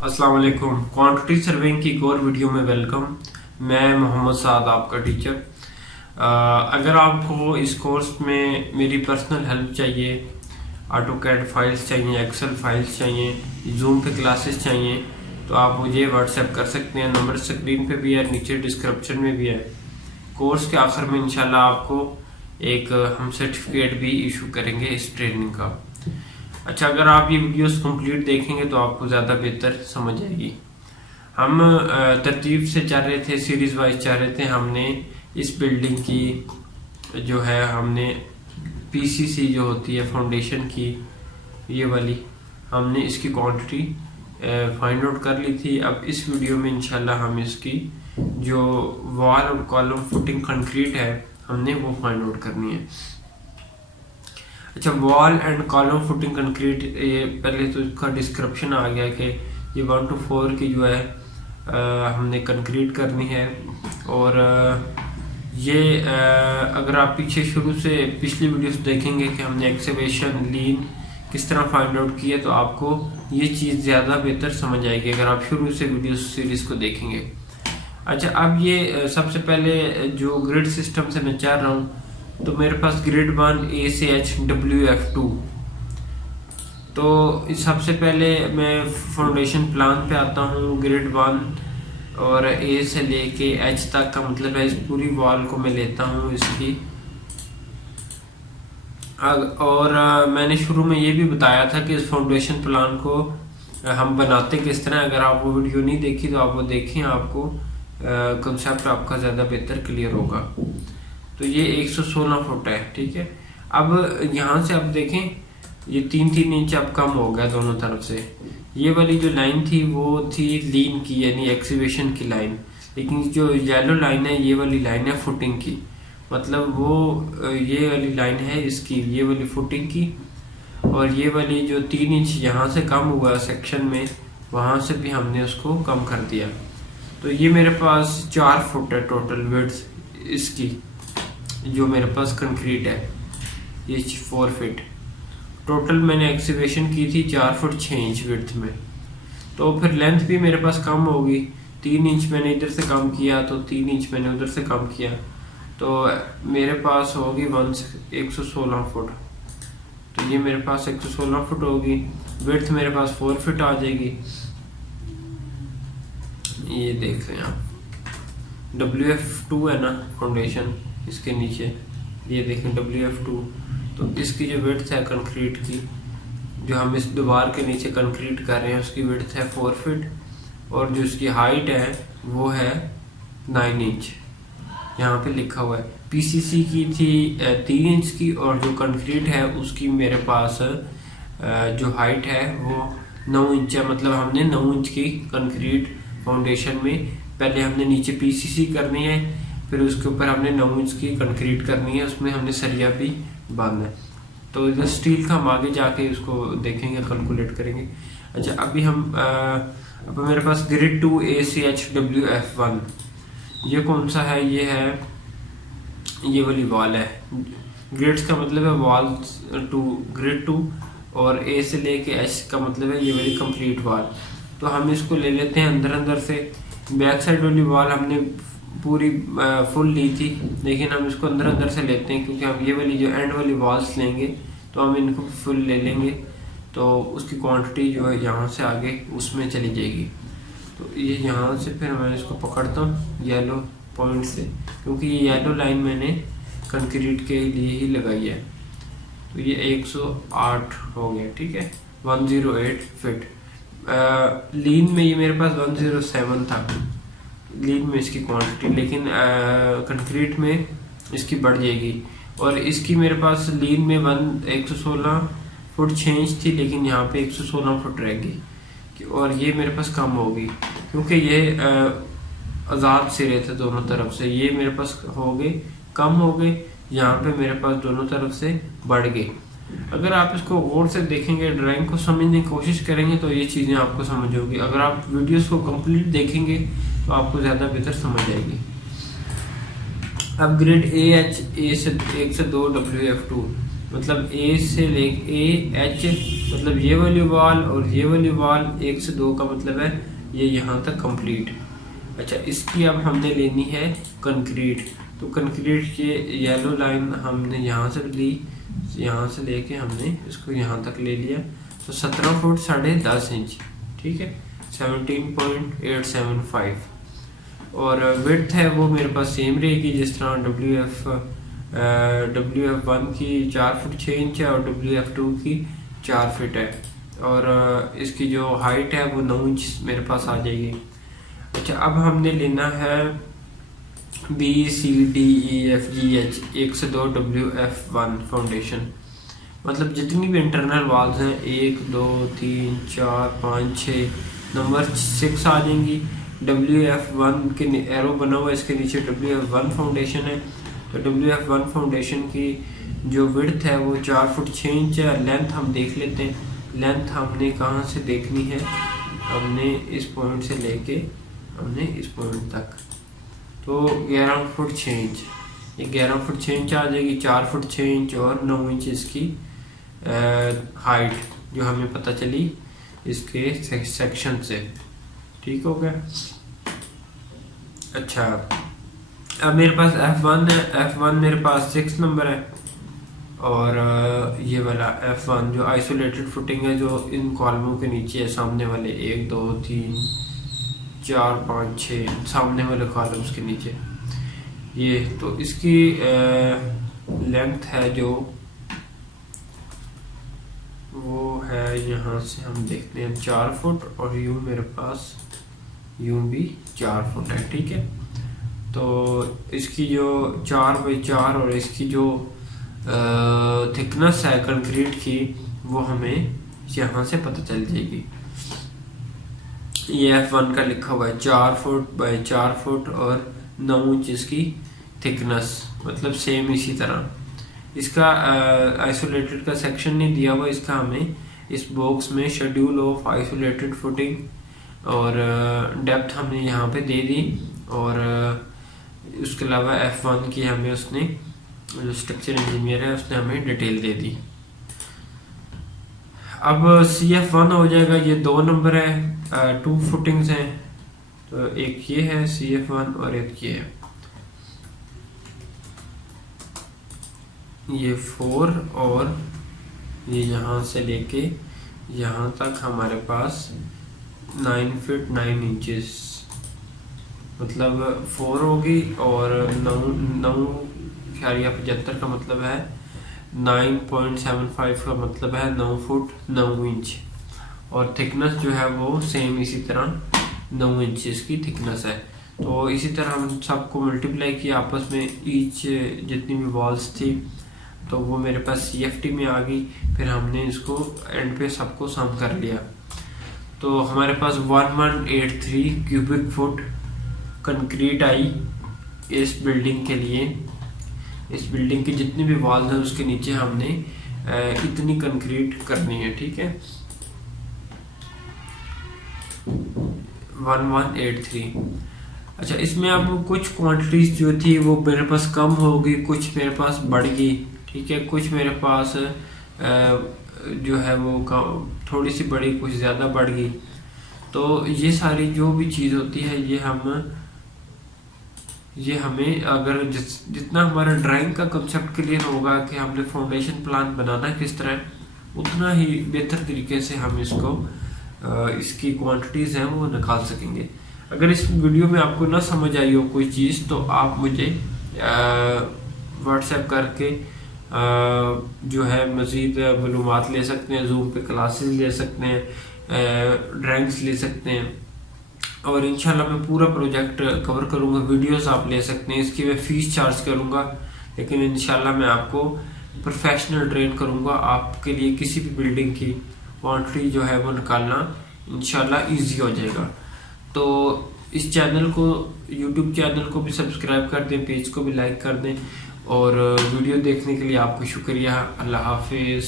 अस्सलाम वालेकुम। Quantity serving की एक और वीडियो में वेलकम। मैं मोहम्मद साद आपका टीचर। अगर आपको इस कोर्स में मेरी पर्सनल हेल्प चाहिए, ऑटोकैड फाइल्स चाहिए, एक्सेल फाइल्स चाहिए, जूम पे क्लासेस चाहिए, तो आप मुझे व्हाट्सएप कर सकते हैं। नंबर स्क्रीन पे भी है, नीचे डिस्क्रिप्शन में भी है। कोर्स के आखिर में इंशाल्लाह आपको एक हम सर्टिफिकेट भी इशू करेंगे इस ट्रेनिंग का। अच्छा, अगर आप ये वीडियोस कंप्लीट देखेंगे तो आपको ज़्यादा बेहतर समझ आएगी। हम तरतीब से चल रहे थे, सीरीज वाइज चल रहे थे। हमने इस बिल्डिंग की जो है, हमने पीसीसी जो होती है फाउंडेशन की, ये वाली, हमने इसकी क्वांटिटी फाइंड आउट कर ली थी। अब इस वीडियो में इंशाल्लाह हम इसकी जो वॉल और कॉलम फुटिंग कंक्रीट है, हमने वो फाइंड आउट करनी है। अच्छा, wall and column footing concrete, ये पहले तो इसका डिस्क्रिप्शन आ गया कि ये 1 to 4 की जो है हमने कंक्रीट करनी है। और ये अगर आप पीछे शुरू से पिछली वीडियोस देखेंगे कि हमने एक्सकवेशन लीन किस तरह फाइंड आउट की है, तो आपको ये चीज़ ज़्यादा बेहतर समझ आएगी अगर आप शुरू से वीडियो सीरीज को देखेंगे। अच्छा, अब ये सबसे पहले जो ग्रिड सिस्टम से मैं चल रहा हूँ, तो मेरे पास ग्रिड 1 A से H WF2। तो सबसे पहले मैं फाउंडेशन प्लान पे आता हूँ। ग्रिड 1 और A से लेके H तक का मतलब है इस पूरी वॉल को मैं लेता हूँ इसकी। और मैंने शुरू में ये भी बताया था कि इस फाउंडेशन प्लान को हम बनाते किस तरह। अगर आप वो वीडियो नहीं देखी तो आप वो देखें, आपको कंसेप्ट आपका ज़्यादा बेहतर क्लियर होगा। तो ये 116 फुट है, ठीक है। अब यहाँ से आप देखें, ये 3-3 इंच अब कम हो गया दोनों तरफ से। ये वाली जो लाइन थी वो थी लीन की, यानी एक्सीवेशन की लाइन। लेकिन जो येलो लाइन है, ये वाली लाइन है फुटिंग की। मतलब वो ये वाली लाइन है इसकी, ये वाली फुटिंग की। और ये वाली जो 3 इंच यहाँ से कम हुआ सेक्शन में, वहाँ से भी हमने उसको कम कर दिया। तो ये मेरे पास 4 फुट है टोटल विड्थ इसकी, जो मेरे पास कंक्रीट है। ये 4 फीट टोटल मैंने एक्सीवेशन की थी, 4 फुट 6 इंच विड्थ में। तो फिर लेंथ भी मेरे पास कम होगी। 3 इंच मैंने इधर से कम किया, तो 3 इंच मैंने उधर से कम किया, तो मेरे पास होगी 116 फुट। तो ये मेरे पास 116 फुट होगी। विड्थ मेरे पास 4 फीट आ जाएगी। ये देख रहे हैं आप, WF2 है ना फाउंडेशन, इसके नीचे ये देखें WF2। तो इसकी जो विड्थ है कंक्रीट की, जो हम इस दीवार के नीचे कंक्रीट कर रहे हैं, उसकी विड्थ है 4 फीट। और जो इसकी हाइट है वो है 9 इंच, यहाँ पे लिखा हुआ है। पीसीसी की थी 3 इंच की, और जो कंक्रीट है उसकी मेरे पास जो हाइट है वो 9 इंच है। मतलब हमने 9 इंच की कंक्रीट फाउंडेशन में पहले हमने नीचे पीसीसी करनी है, फिर उसके ऊपर हमने 9 इंच की कंक्रीट करनी है, उसमें हमने सरिया भी बांधना है। तो इधर स्टील का हम आगे जाके उसको देखेंगे, कैलकुलेट करेंगे। अच्छा, अभी हम अब मेरे पास ग्रिड 2 A से H WF1, ये कौन सा है? ये है, ये वाली वॉल है। ग्रिड्स का मतलब है वॉल 2, ग्रिड 2, और A से लेके H का मतलब है ये वाली कंप्लीट वॉल। तो हम इसको ले लेते हैं अंदर से। बैक साइड वाली वॉल हमने पूरी फुल ली थी, लेकिन हम इसको अंदर से लेते हैं, क्योंकि हम ये वाली जो एंड वाली वॉल्स लेंगे तो हम इनको फुल ले लेंगे, तो उसकी क्वांटिटी जो है यहाँ से आगे उसमें चली जाएगी। तो ये यहाँ से फिर मैं इसको पकड़ता हूँ येलो पॉइंट से, क्योंकि ये येलो लाइन मैंने कंक्रीट के लिए ही लगाई है। तो ये 108 हो गया, ठीक है, 108 फिट। लीन में ये मेरे पास 107 था लीन में इसकी क्वांटिटी, लेकिन कंक्रीट में इसकी बढ़ जाएगी। और इसकी मेरे पास लीन में 116 फुट 6 इंच थी, लेकिन यहाँ पे 116 फुट रहेगी। और ये मेरे पास कम होगी, क्योंकि ये आज़ाद सिरे थे दोनों तरफ से। ये मेरे पास हो गए, कम हो गए, यहाँ पे मेरे पास दोनों तरफ से बढ़ गए। अगर आप इसको गौर से देखेंगे, ड्राइंग को समझने की कोशिश करेंगे, तो ये चीज़ें आपको समझ होगी। अगर आप वीडियोस को कंप्लीट देखेंगे तो आपको ज़्यादा बेहतर समझ आएगी। अब ग्रिड A से 2 WF2, मतलब ए से ले एच मतलब ये वाली वॉल और ये वाली वॉल 1 से 2 का मतलब है ये यहाँ तक कंप्लीट। अच्छा, इसकी अब हमने लेनी है कंक्रीट। तो कंक्रीट की येलो लाइन हमने यहाँ से ली, यहाँ से लेके हमने इसको यहाँ तक ले लिया। तो 17 फुट 10.5 इंच, ठीक है, 17.875। और विड्थ है वो मेरे पास सेम रहेगी जिस तरह WF1 की 4 फुट 6 इंच है और WF2 की 4 फुट है। और इसकी जो हाइट है वो 9 इंच मेरे पास आ जाएगी। अच्छा, अब हमने लेना है BCDEFGH 1 से 2 WF1 फाउंडेशन। मतलब जितनी भी इंटरनल वॉल्स हैं 1 2 3 4 5 6 नंबर 6 आ जाएंगी। WF1 के एरो बना हुआ है, इसके नीचे WF1 फाउंडेशन है। तो WF1 फाउंडेशन की जो विड्थ है वो 4 फुट 6 इंच है। लेंथ हम देख लेते हैं, लेंथ हमने कहाँ से देखनी है, हमने इस पॉइंट से लेके हमने इस पॉइंट तक, तो 11 फुट 6 इंच, ये 11 फुट 6 इंच आ जाएगी। 4 फुट 6 इंच और 9 इंच इसकी हाइट जो हमें पता चली इसके सेक्शन से। ठीक हो गया। अच्छा, अब मेरे पास F1 है। F1 मेरे पास 6 नंबर है और ये वाला F1 जो आइसोलेटेड फुटिंग है जो इन कॉलमों के नीचे है, सामने वाले 1 2 3 4 5 6 सामने वाले कॉलम्स के नीचे ये। तो इसकी लेंथ है जो वो है, यहाँ से हम देखते हैं 4 फुट और यूं मेरे पास यूं भी 4 फुट है। ठीक है, तो इसकी जो 4 बाई 4 और इसकी जो थिकनेस है कंक्रीट की वो हमें यहाँ से पता चल जाएगी। ये F1 का लिखा हुआ है 4 फुट बाई 4 फुट और 9 इंच इसकी थिकनेस, मतलब सेम इसी तरह। इसका आइसोलेटेड का सेक्शन नहीं दिया हुआ, इसका हमें इस बॉक्स में शेड्यूल ऑफ आइसोलेटेड फुटिंग और डेप्थ हमने यहाँ पे दे दी। और उसके अलावा F1 की हमें उसने, जो स्ट्रक्चर इंजीनियर है उसने हमें डिटेल दे दी। अब CF1 हो जाएगा, ये 2 नंबर है, 2 फुटिंग्स हैं। तो एक ये है CF1 और एक ये है, ये 4 और ये यहाँ से लेके यहाँ तक हमारे पास 9 फीट 9 इंचेस, मतलब 4 होगी और 9.75 का मतलब है 9.75 का मतलब है 9 फुट 9 इंच। और थिकनेस जो है वो सेम इसी तरह 9 इंच इसकी थिकनेस है। तो इसी तरह हम सबको मल्टीप्लाई किया आपस में, ईच जितनी भी वॉल्स थी तो वो मेरे पास CFT में आ गई। फिर हमने इसको एंड पे सबको सम कर लिया, तो हमारे पास 1183 क्यूबिक फुट कंक्रीट आई इस बिल्डिंग के लिए। इस बिल्डिंग की जितनी भी वॉल्स हैं उसके नीचे हमने इतनी कंक्रीट करनी है। ठीक है, 1183। अच्छा, इसमें अब कुछ क्वांटिटीज जो थी वो मेरे पास कम हो गई, कुछ मेरे पास बढ़ गई। ठीक है, कुछ मेरे पास जो है वो थोड़ी सी बढ़ी, कुछ ज़्यादा बढ़ गई। तो ये सारी जो भी चीज़ होती है ये हमें अगर जितना हमारा ड्राइंग का कंसेप्ट क्लियर होगा कि हमने फाउंडेशन प्लान बनाना किस तरह, उतना ही बेहतर तरीके से हम इसको इसकी क्वांटिटीज़ हैं वो निकाल सकेंगे। अगर इस वीडियो में आपको ना समझ आई हो कोई चीज़ तो आप मुझे व्हाट्सएप करके जो है मज़ीद मालूमात ले सकते हैं, जूम पे क्लासेस ले सकते हैं, ड्राइंग्स ले सकते हैं। और इंशाल्लाह मैं पूरा प्रोजेक्ट कवर करूँगा, वीडियोस आप ले सकते हैं। इसकी मैं फ़ीस चार्ज करूँगा, लेकिन इंशाल्लाह मैं आपको प्रोफेशनल ट्रेन करूँगा। आपके लिए किसी भी बिल्डिंग की क्वांटिटी जो है वो निकालना इंशाल्लाह ईजी हो जाएगा। तो इस चैनल को, यूट्यूब चैनल को भी सब्सक्राइब कर दें, पेज को भी लाइक कर दें। और वीडियो देखने के लिए आपको शुक्रिया। अल्लाह हाफिज़।